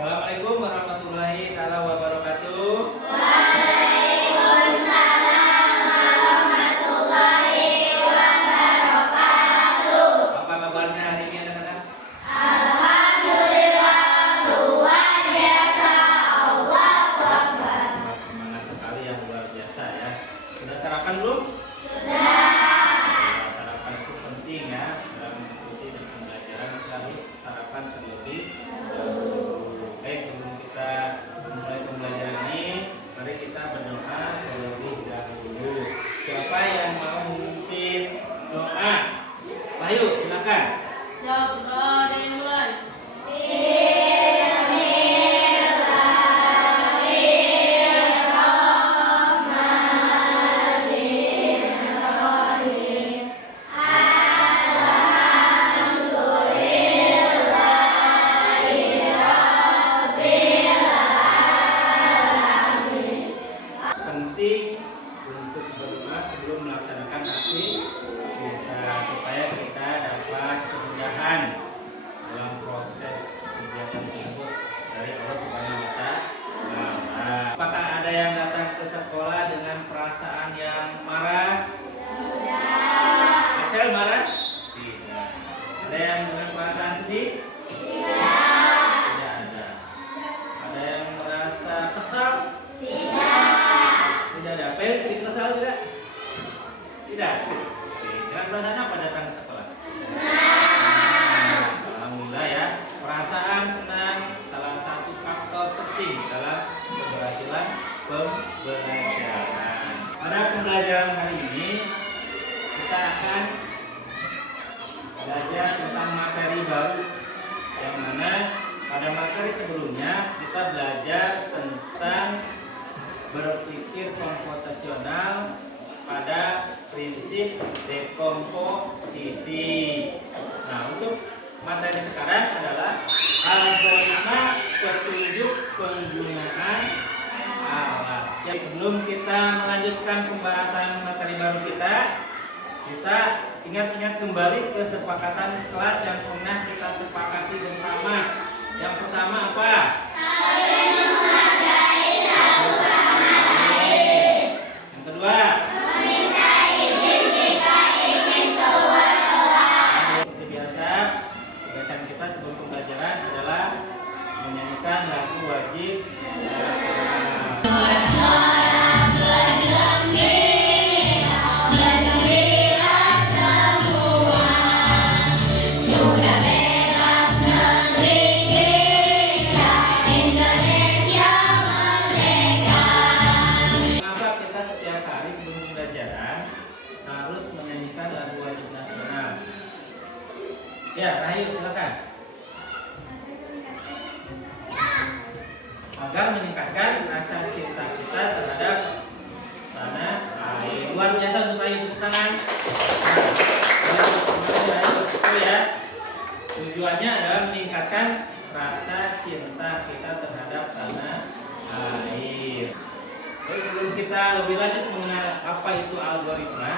Assalamualaikum warahmatullahi taala wabarakatuh. Waalaikumsalam warahmatullahi wabarakatuh. Apa kabarnya hari ini anak-anak? Alhamdulillah, luar biasa. Allahu Akbar. Semangat sekali, yang luar biasa ya. Sudah sarapan belum? Sudah. Sarapan itu penting ya. Dalam mengikuti dan pembelajaran kita harus sarapan terlebih dahulu. Baik, sebelum kita mulai pembelajaran ini, mari kita berdoa terlebih dahulu. Siapa yang mau memimpin doa? Ayo, silakan. Siap, doa dari mulai. Penting untuk berdoa sebelum melaksanakan aktivitas supaya kita dapat kemudahan dalam proses kegiatan tersebut dari Allah Subhanahu wa Ta'ala. Apakah ada yang datang ke sekolah dengan perasaan yang marah? Axel marah? Tidak. Ada yang dengan perasaan sedih? Tidak ada. Ada yang merasa kesal? Tidak ada. Apa sedikit kesal tidak? Tidak. Oke. Dengan perasaan apa datang ke sekolah? Alhamdulillah ya. Perasaan senang salah satu faktor penting dalam keberhasilan pembelajaran. Pada pembelajaran hari ini kita akan belajar tentang materi baru, yang mana pada materi sebelumnya kita belajar tentang berpikir komputasional pada prinsip dekomposisi. Nah, untuk materi sekarang adalah algoritma petunjuk penggunaan alat. Jadi sebelum kita melanjutkan pembahasan materi baru kita ingat-ingat kembali kesepakatan kelas yang pernah kita sepakati bersama. Yang pertama apa? Yang kedua, Meminta izin jika ingin keluar kelas. seperti biasa, kebiasaan kita sebelum pembelajaran adalah menyanyikan lagu wajib nasional. Mengapa kita setiap hari sebelum pembelajaran harus menyanyikan lagu wajib nasional? Ya, Rahayu silakan. Agar meningkatkan rasa cinta kita terhadap tanah air. Luar biasa untuk Rahayu, tepuk tangan. Nah, ya. Tujuannya adalah meningkatkan rasa cinta kita terhadap tanah air. Jadi sebelum kita lebih lanjut mengenal apa itu algoritma,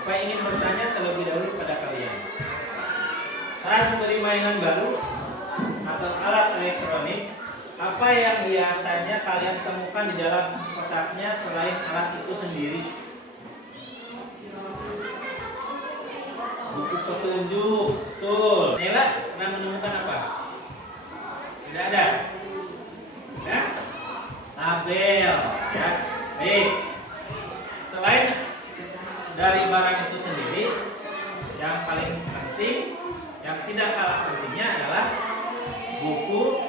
Bapak ingin bertanya terlebih dahulu kepada kalian. Saat membeli mainan baru atau alat elektronik, apa yang biasanya kalian temukan di dalam kotaknya selain alat itu sendiri? Buku petunjuk, betul. Nela pernah menemukan apa? Tidak ada. Ya? Tabel, ya. Baik. Selain dari barang itu sendiri, yang paling penting, yang tidak kalah pentingnya adalah buku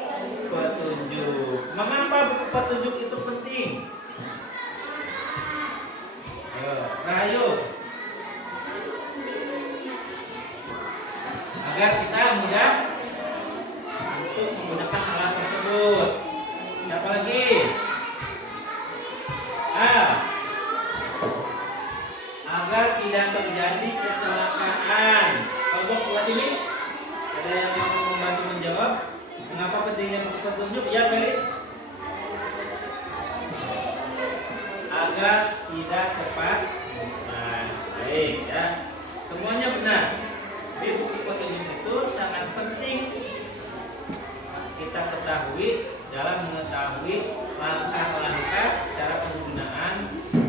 petunjuk. Mengapa buku petunjuk itu penting? Rahayu. Agar kita mudah untuk menggunakan alat tersebut. Siapa lagi? Agar tidak terjadi kecelakaan. Kalau sebelah sini ada yang mau membantu menjawab. Mengapa pentingnya buku petunjuk? Ya, Feli. Agar tidak cepat bosan. Baik ya. Semuanya benar. Jadi buku petunjuk itu sangat penting kita ketahui dalam mengetahui langkah-langkah cara penggunaan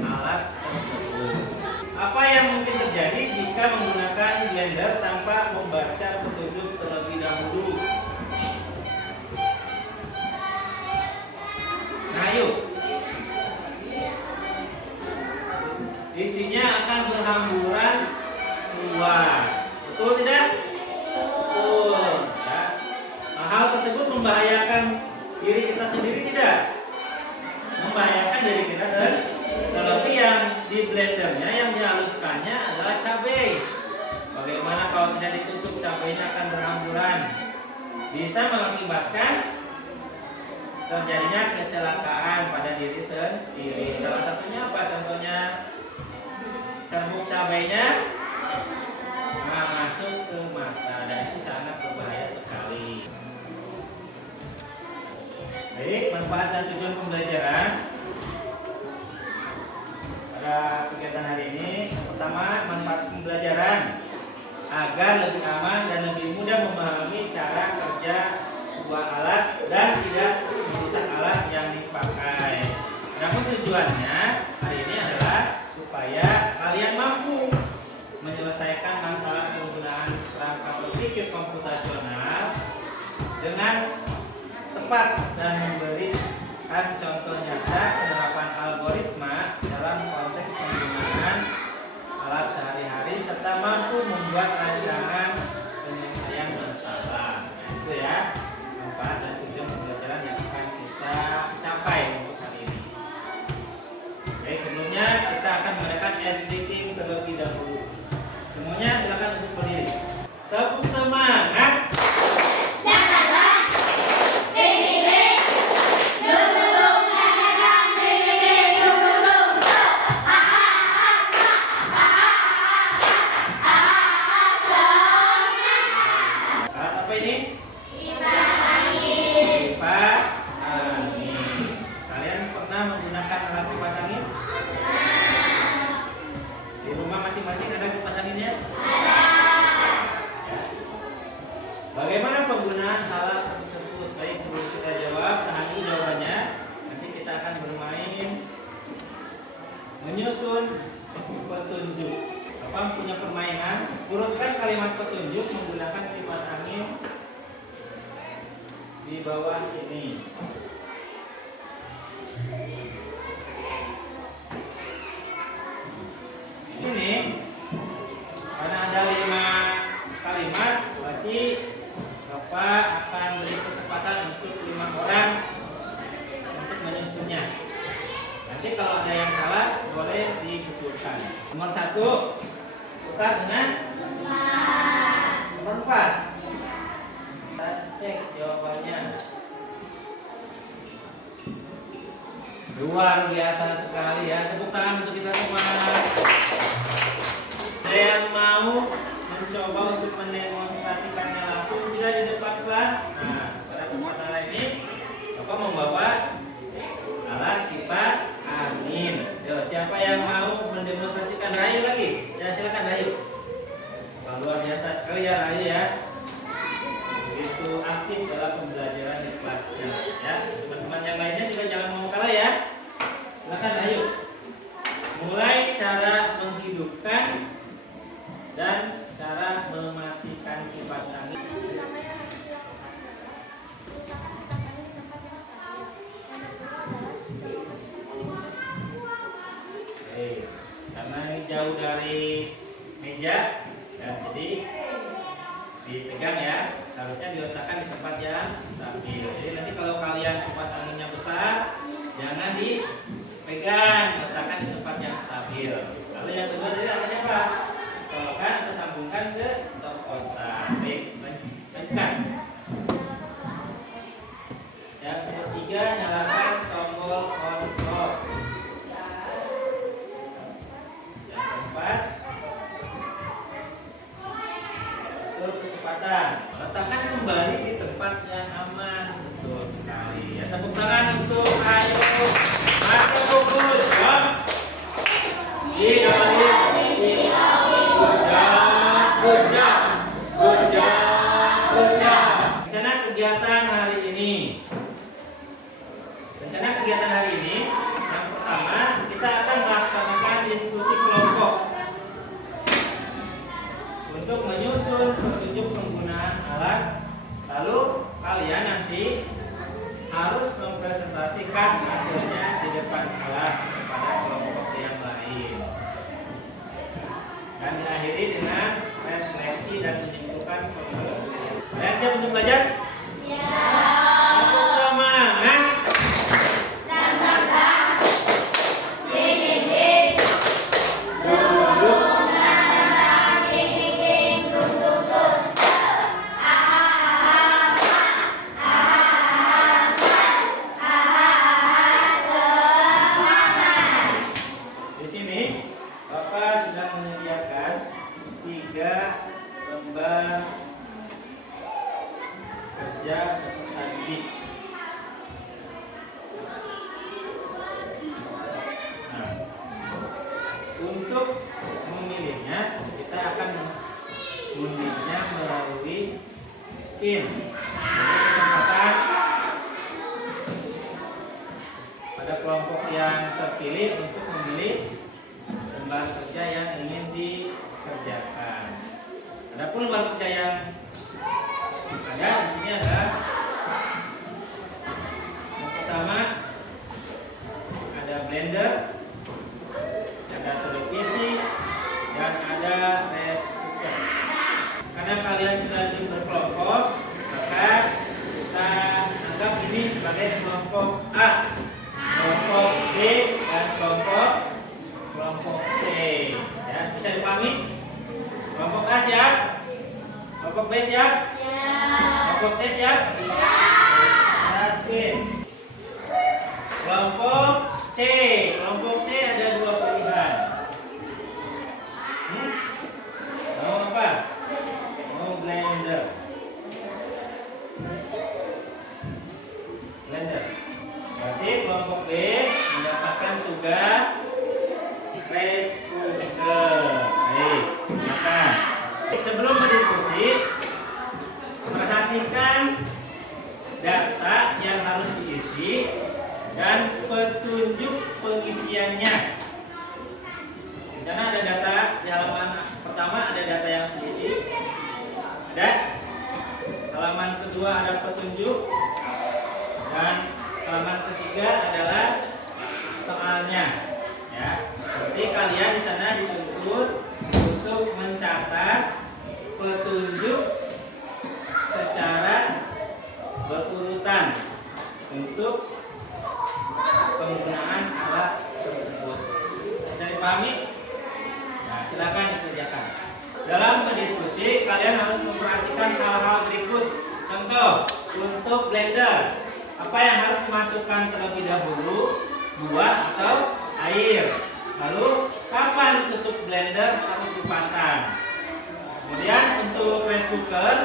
alat tersebut. Apa yang mungkin terjadi jika menggunakan blender tanpa membaca petunjuk terlebih dahulu? Nah, yuk. Isinya akan berhamburan keluar. Betul tidak? Betul. Ya. Nah, hal tersebut membahayakan diri kita sendiri tidak? Membahayakan diri kita sendiri. Terlebih yang di blendernya yang dihaluskannya adalah cabai. Bagaimana kalau tidak ditutup, cabainya akan berhamburan. Bisa mengakibatkan terjadinya kecelakaan pada diri sendiri. Salah satunya apa contohnya? Serbuk cabainya masuk ke mata dan itu sangat berbahaya sekali. Baik, manfaat dan tujuan pembelajaran pada kegiatan hari ini. Yang pertama, manfaat pembelajaran agar lebih aman dan lebih mudah memahami cara kerja sebuah alat dan tidak merusak alat yang dipakai. Namun tujuannya hari ini adalah supaya kalian mampu menyelesaikan masalah penggunaan perangkat berpikir komputasional dengan tepat dan memberikan contoh nyata penerapan algoritma dalam konteks penggunaan alat sehari-hari serta mampu membuat rancangan penyelesaian masalah. Nah, itu ya manfaat dan tujuan pembelajaran yang akan kita capai untuk hari ini. Baik, sebelumnya kita akan mengadakan ice breaking terlebih dahulu. Semuanya silakan untuk berdiri. Tepuk semangat. Alat apa ini? Kipas angin. Kalian pernah menggunakan alat kipas angin? Di rumah masing-masing ada kipas anginnya? Ya. Bagaimana penggunaan alat tersebut? Baik, sebelum kita jawab, tahan dulu jawabannya. Nanti kita akan bermain menyusun petunjuk. Apa punya permainan? Urutkan kalimat petunjuk menggunakan kipas angin di bawah ini. Ini karena ada 5 kalimat, berarti Bapak akan beri kesempatan untuk 5 orang untuk menyusunnya. Nanti kalau ada yang salah boleh dibetulkan. Nomor 1 tukar dengan nomor 4. Kita cek jawabannya. Luar biasa sekali ya. Tepuk tangan untuk kita semua. Ada yang mau mencoba untuk mendemonstrasikannya langsung tidak di depan kelas? Nah, pada kesempatan hari ini Bapak membawa alat kipas angin. Yo, siapa yang mau mendemonstrasikan? Rayu lagi? Ya, silakan Rayu. Wah, luar biasa sekali ya Rayu ya. Begitu aktif dalam pembelajaran di kelasnya ya. Teman-teman yang lainnya juga jangan mau kalah ya. Silakan Rayu. Mulai cara menghidupkan dan cara mematikan kipas angin. Karena ini jauh dari meja ya, jadi dipegang ya, harusnya diletakkan di tempat yang stabil. Jadi nanti kalau kalian kipas anginnya besar, jangan dipegang, letakkan di tempat yang stabil. Lalu yang kedua tadi apa? Colokkan atau sambungkan ke stop kontak. Baik, lanjutkan. Yang ketiga, nyalakan tombol on off. Yang keempat, atur kecepatan. Letakkan kembali di tempat yang aman. Betul sekali. Ya, tepuk tangan untuk Ayu. Maka fokus. Rencana kegiatan hari ini nanti harus mempresentasikan hasilnya di depan kelas kepada kelompok yang lain. Dan diakhiri dengan refleksi dan menyimpulkan pembelajaran. Kalian siap untuk belajar? Siap. Semangat. Di sini Bapak sudah menyediakan 3 lembar kerja peserta didik. Nah, untuk memilihnya kita akan mengundinya melalui spin. Jadi kesempatan pada kelompok yang terpilih untuk memilih lembar kerja yang ingin dikerjakan. Adapun lembar kerja yang ada di sini ada yang pertama ada blender, ada televisi, dan ada rice cooker. Karena kalian sudah berkelompok, maka kita anggap ini sebagai kelompok A, kelompok B, dan kelompok C. Ya, bisa dipahami? Kelompok A siap? Kelompok B siap? Kelompok C siap? Kita kelompok C. Kelompok C ada 2 pilihan. Mau apa? Mau blender. Berarti kelompok B mendapatkan tugas rice cooker. Baik, silakan. Sebelum berdiskusi, perhatikan data yang harus diisi dan petunjuk pengisiannya. Di sana ada data di halaman pertama, ada data yang harus diisi. Ada. Halaman kedua ada petunjuk, dan halaman ketiga adalah soalnya. Ya, seperti kalian di sana dituntut untuk mencatat petunjuk secara berurutan untuk penggunaan alat tersebut. Bisa dipahami? Nah, silakan dikerjakan. Dalam berdiskusi, kalian harus memperhatikan hal-hal berikut. Contoh, untuk blender, apa yang harus dimasukkan terlebih dahulu? Buah atau air? Lalu, kapan tutup blender harus dipasang? Kemudian untuk rice cooker,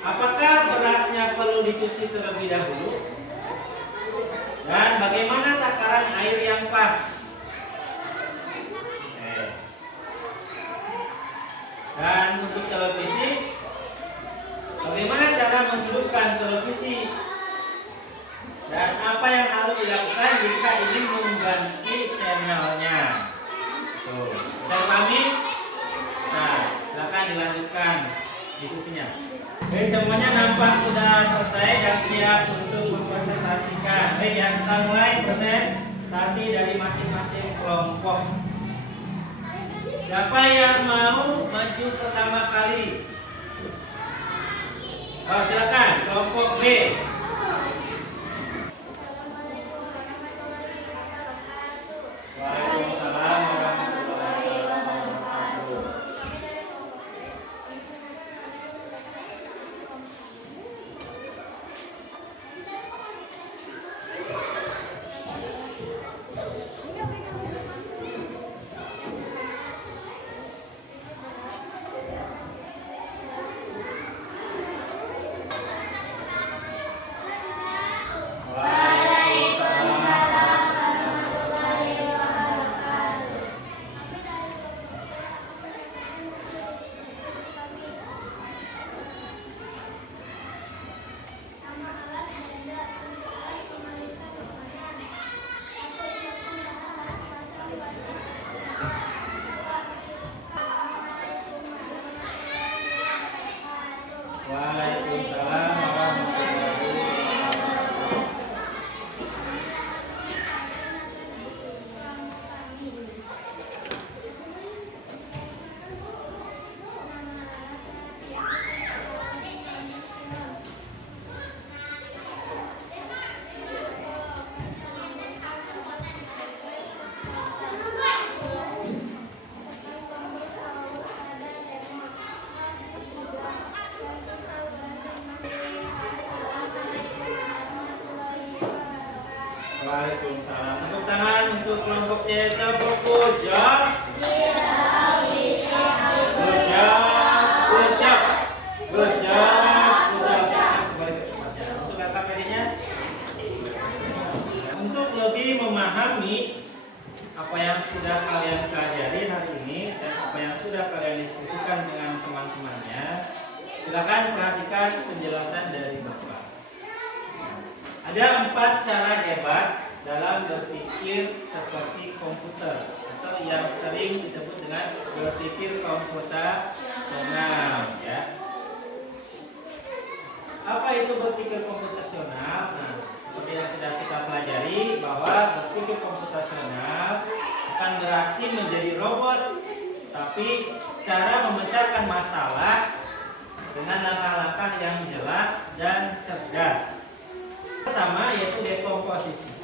apakah berasnya perlu dicuci terlebih dahulu? Dan bagaimana takaran air yang pas? Dan untuk televisi, bagaimana cara menghidupkan televisi? Dan apa yang harus dilakukan jika ingin mengganti channelnya? Tuh, bisa dipahami? Nah, silakan dilanjutkan diskusinya. Oke, semuanya nampak sudah selesai dan siap untuk mempresentasikan. Baik, ya, kita mulai presentasi dari masing-masing kelompok. Siapa yang mau maju pertama kali? Oh, silakan, kelompok B. Waalaikumsalam warahmatullahi wabarakatuh. Waalaikumsalam. Tepuk tangan untuk kelompok C. Good job. Good job. Good job. Good job. Good job. Untuk KKPD-nya. Untuk lebih memahami apa yang sudah kalian pelajari hari ini dan apa yang sudah kalian diskusikan dengan teman-temannya, silakan perhatikan penjelasan dari Bapak. Ada 4 cara hebat dalam berpikir seperti komputer atau yang sering disebut dengan berpikir komputasional, ya. Apa itu berpikir komputasional? Nah, seperti yang sudah kita pelajari bahwa berpikir komputasional bukan berarti menjadi robot, tapi cara memecahkan masalah dengan langkah-langkah yang jelas dan cerdas. Pertama yaitu dekomposisi,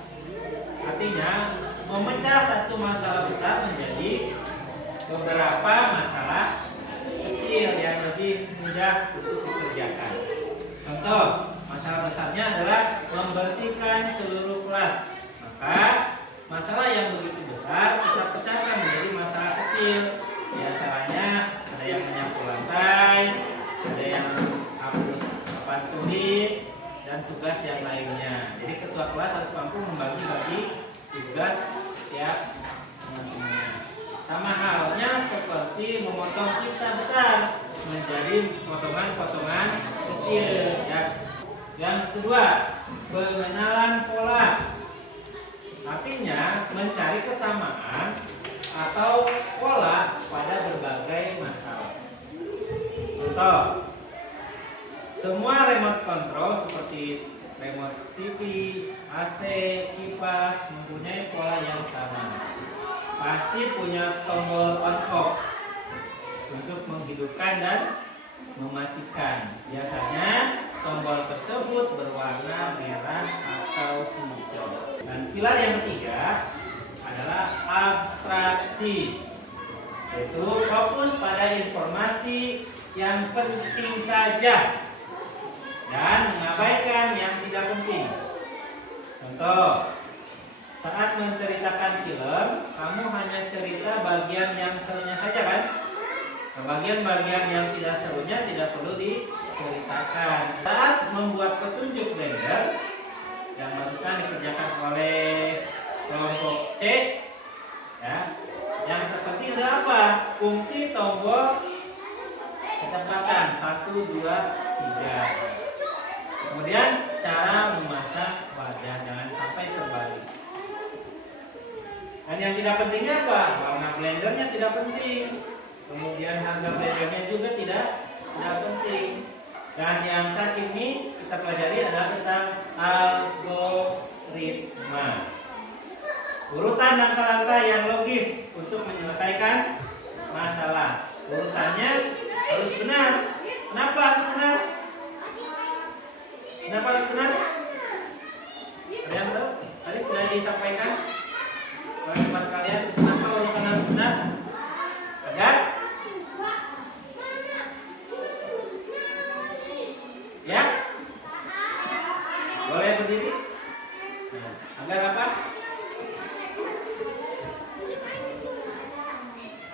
artinya memecah satu masalah besar menjadi beberapa masalah kecil yang lebih mudah untuk dikerjakan. Contoh, masalah besarnya adalah membersihkan seluruh kelas. Maka masalah yang begitu besar kita pecahkan menjadi masalah kecil. Di antaranya ada yang menyapu lantai, ada yang hapus papan tulis, dan tugas yang lainnya. Jadi ketua kelas harus mampu membagi-bagi tugas ya teman-temannya. Sama halnya seperti memotong pizza besar menjadi potongan-potongan kecil ya. Yang kedua, pengenalan pola. Artinya mencari kesamaan atau pola pada berbagai masalah. Contoh, semua remote control seperti remote TV, AC, kipas mempunyai pola yang sama. Pasti punya tombol on off untuk menghidupkan dan mematikan. Biasanya tombol tersebut berwarna merah atau hijau. Dan pilar yang ketiga adalah abstraksi, yaitu fokus pada informasi yang penting saja dan mengabaikan yang tidak penting. Contoh, saat menceritakan film, kamu hanya cerita bagian yang serunya saja kan? Nah, bagian-bagian yang tidak serunya tidak perlu diceritakan. Saat membuat petunjuk blender yang barusan dikerjakan oleh kelompok C, ya, yang terpenting adalah apa? Fungsi tombol kecepatan 1, 2, 3. Kemudian cara memasak wadah, jangan sampai terbalik. Dan yang tidak pentingnya apa? Warna blendernya tidak penting. Kemudian harga blendernya juga tidak penting. Dan yang saat ini kita pelajari adalah tentang algoritma. Urutan langkah-langkah yang logis untuk menyelesaikan masalah. Urutannya harus benar. Kenapa harus benar? Kenapa harus benar? Ada yang tahu? Tadi sudah disampaikan oleh teman kalian. Kenapa urutan harus benar? Agar ya? Boleh berdiri? Nah, agar apa?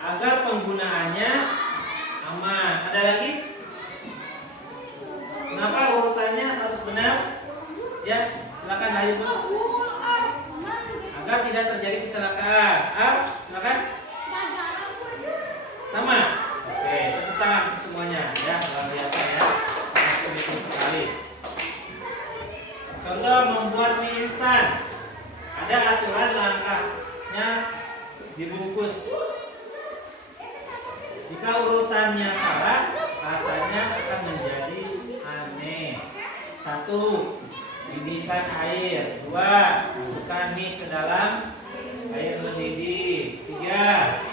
Agar penggunaannya aman. Ada lagi? Kenapa urutannya harus benar? Ya, silakan ayo Bu. Agar tidak terjadi kecelakaan. Silakan. Sama. Oke, tepuk tangan semuanya ya, luar biasa ya. Begitu sekali. Contoh membuat mie instan. Ada aturan langkahnya dibungkus. Jika urutannya salah, rasanya akan menjadi aneh. 1. Didihkan air. 2. Masukkan mie ke dalam air mendidih. 3.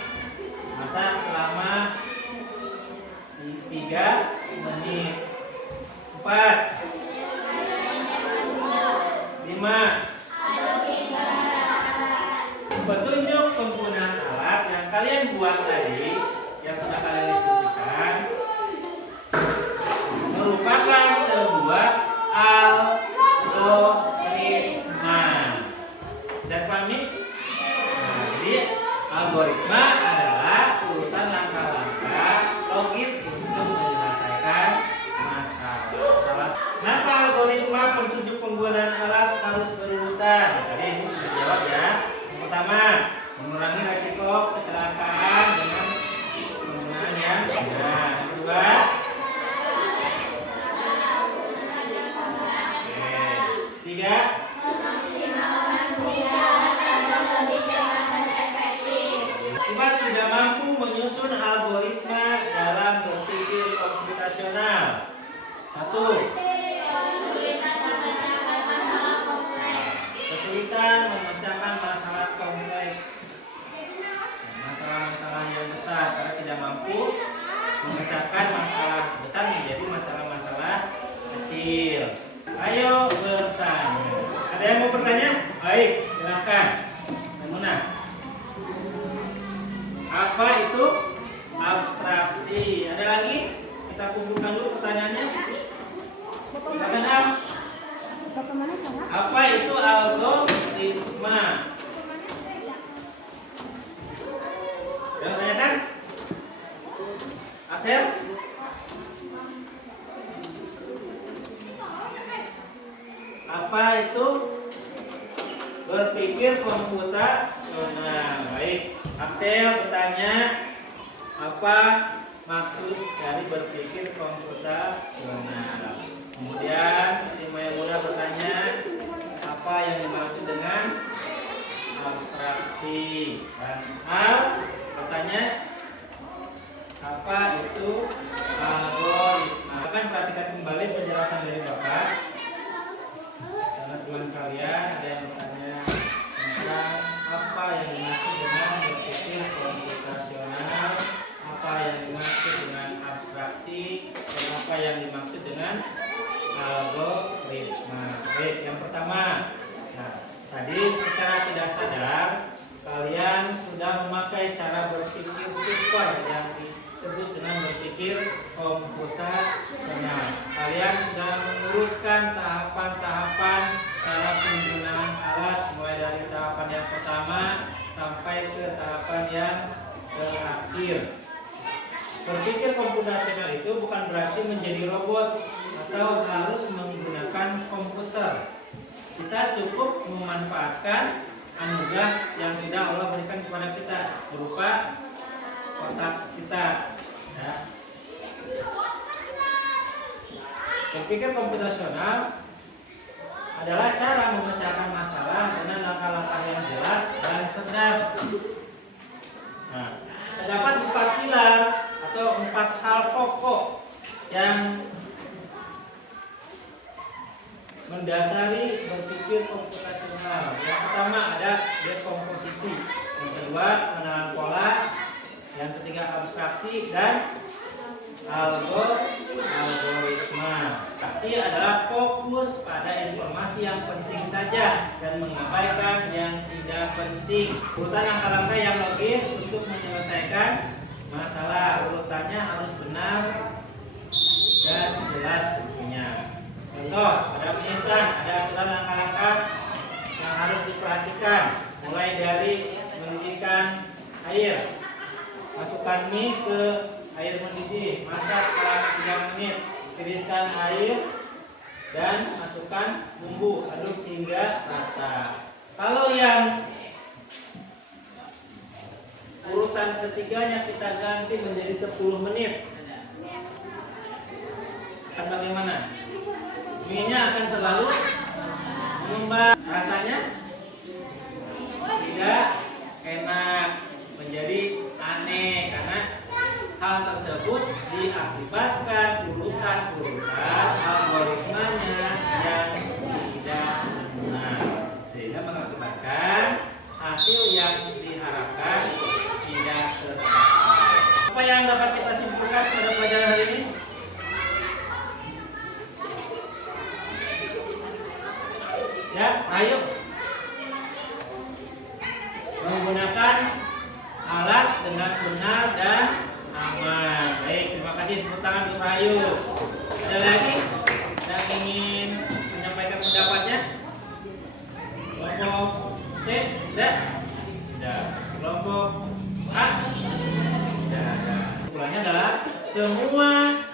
Masak selama 3 menit. 4. 5. Petunjuk penggunaan alat yang kalian buat tadi, yang sudah kalian diskusikan, merupakan sebuah algoritma. Tiga, memaksimalkan kegiatan agar lebih cepat dan efektif. Iman tidak mampu menyusun algoritma dalam berpikir komputasional. Satu, Kesulitan memecahkan masalah kompleks. kesulitan memecahkan masalah kompleks. Masalah-masalah yang besar karena tidak mampu memecahkan masalah besar menjadi masalah-masalah kecil. Ayo bertanya. Ada yang mau bertanya? Baik, silakan. Maimunah. Apa itu abstraksi? Ada lagi? Kita kumpulkan dulu pertanyaannya. Silakan Am. Apa itu algoritma? Ada yang tanyakan? Asel? Apa itu berpikir komputasional? Baik, Axel bertanya, apa maksud dari berpikir komputasional? Kemudian tim yang muda bertanya, apa yang dimaksud dengan abstraksi? Dan Al bertanya, apa itu algoritma? Akan perhatikan kembali penjelasan dari Bapak. Teman kalian ada yang bertanya tentang apa yang dimaksud dengan berpikir komputasional, apa yang dimaksud dengan abstraksi, dan apa yang dimaksud dengan algoritma. Baik, yang pertama, nah, tadi secara tidak sadar kalian sudah memakai cara berpikir super yang disebut dengan berpikir komputasional. Kalian sudah mengurutkan tahapan-tahapan cara penggunaan alat mulai dari tahapan yang pertama sampai ke tahapan yang terakhir. Berpikir komputasional itu bukan berarti menjadi robot atau harus menggunakan komputer. Kita cukup memanfaatkan anugerah yang sudah Allah berikan kepada kita berupa otak kita. Ya. Berpikir komputasional adalah cara memecahkan masalah dengan langkah-langkah yang jelas dan cerdas. Nah, terdapat 4 pilar atau 4 hal pokok yang mendasari berpikir komputasional. Yang pertama ada dekomposisi, yang kedua pengenalan pola, yang ketiga abstraksi, dan algoritma. Abstraksi adalah fokus pada informasi yang penting saja dan mengabaikan yang tidak penting. Urutan langkah-langkah yang logis untuk menyelesaikan masalah, urutannya harus benar dan jelas tentunya. Contoh, pada penyiasan ada aturan langkah-langkah yang harus diperhatikan, mulai dari mendidihkan air, masukkan mie ke air mendidih, masak selama 3 menit, tiriskan air, dan masukkan bumbu, aduk hingga rata. Kalau yang urutan ketiganya kita ganti menjadi 10 menit, akan bagaimana? Mie-nya akan terlalu mengembang, rasanya tidak enak, menjadi aneh karena hal tersebut diakibatkan urutan-urutan algoritmanya yang tidak benar, sehingga mengakibatkan hasil yang diharapkan tidak tercapai. Apa yang dapat kita simpulkan pada pelajaran hari ini? Ya, ayo menggunakan alat dengan benar dan aman. Baik, terima kasih, tepuk tangan untuk Rahayu. Ada lagi yang ingin menyampaikan pendapatnya? Kelompok C, tidak? Tidak. Kelompok A? Tidak. Kesimpulannya adalah semua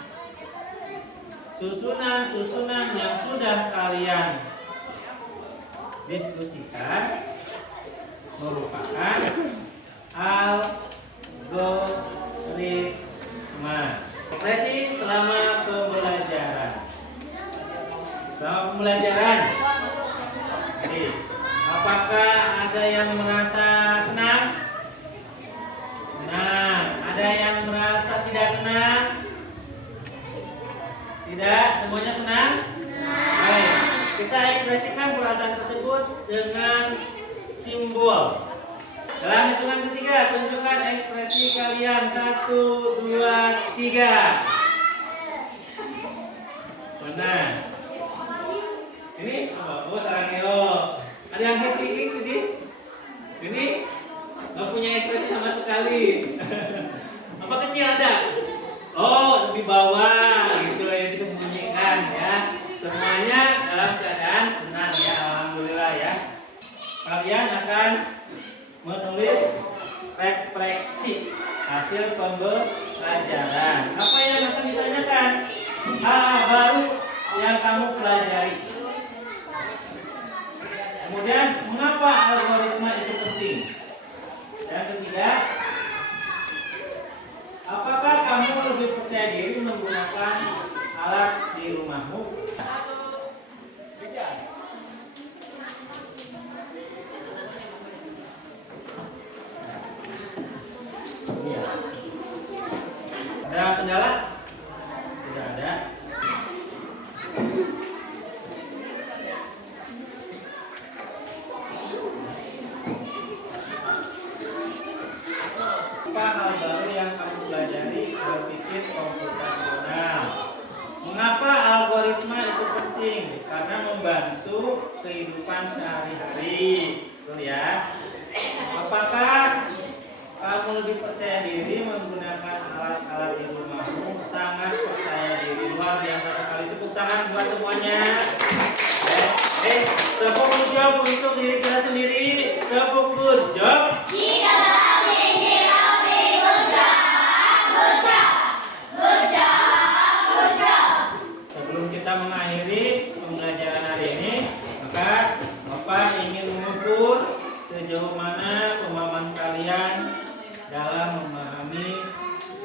susunan-susunan yang sudah kalian diskusikan merupakan algoritma. Ekspresi selama pembelajaran. Selama pembelajaran Kita ekspresikan perasaan tersebut dengan simbol. Dalam hitungan ketiga, tunjukkan ekspresi kalian. 1, 2, 3. Mana? Ini apa? Oh, Sarangeo. Ada yang sedih? Ini nggak punya ekspresi sama sekali. Apa kecil ada? Oh, di bawah gitu yang disembunyikan ya. Semuanya dalam keadaan senang ya, alhamdulillah ya. Kalian akan menulis refleksi hasil pembelajaran. Apa yang akan ditanyakan? Hal baru yang kamu pelajari. Kemudian, mengapa algoritma itu penting? Yang ketiga, apakah kamu lebih percaya diri menggunakan alat di rumahmu? Ada kendala? Tidak ada. Apa hal baru yang kamu pelajari berpikir komputasional? Mengapa algoritma itu penting? Karena membantu kehidupan sehari-hari. Betul ya? Apakah kamu lebih percaya diri menggunakan alat-alat di rumahmu? Sangat percaya diri, luar biasa sekali. Tepuk tangan buat semuanya. Tepuk good job untuk diri kita sendiri. Tepuk good job. Sebelum kita mengakhiri pembelajaran hari ini, maka Bapak ingin mengukur sejauh mana pemahaman kalian dalam memahami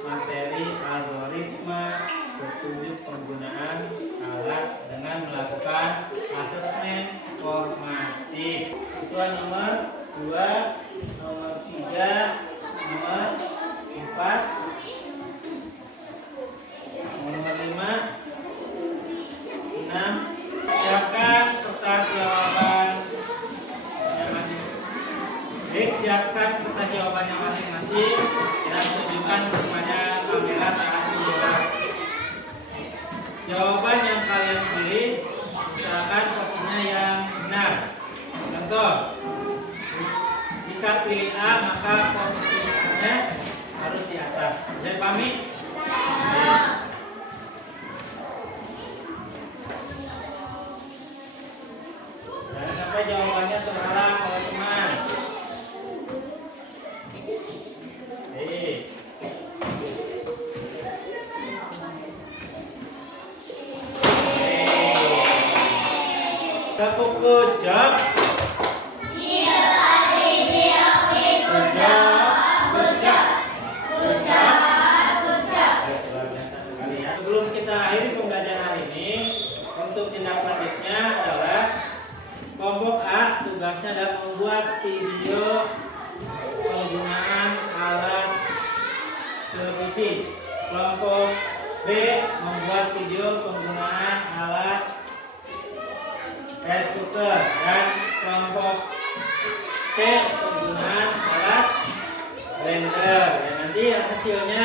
materi algoritma petunjuk penggunaan alat dengan melakukan asesmen formatif. Siswa nomor 2, nomor 3, nomor 4, nomor 5, 6. Siapkan kertas jawaban yang masing-masing. Siapkan kertas jawabannya masing-masing. Kita tunjukkan kepada kamera saat siap. Jawaban yang kalian pilih usahakan posisinya yang benar. Contoh, jika pilih A maka posisinya harus di atas. Bisa dipahami? Dan sampai jawabannya terarah oleh teman. Tepuk good job. Sebelum kita akhiri pembelajaran hari ini, untuk tindak lanjutnya adalah kelompok A tugasnya adalah membuat video penggunaan alat televisi. Kelompok B membuat video penggunaan alat rice cooker, dan kelompok C penggunaan alat blender. Dan nanti hasilnya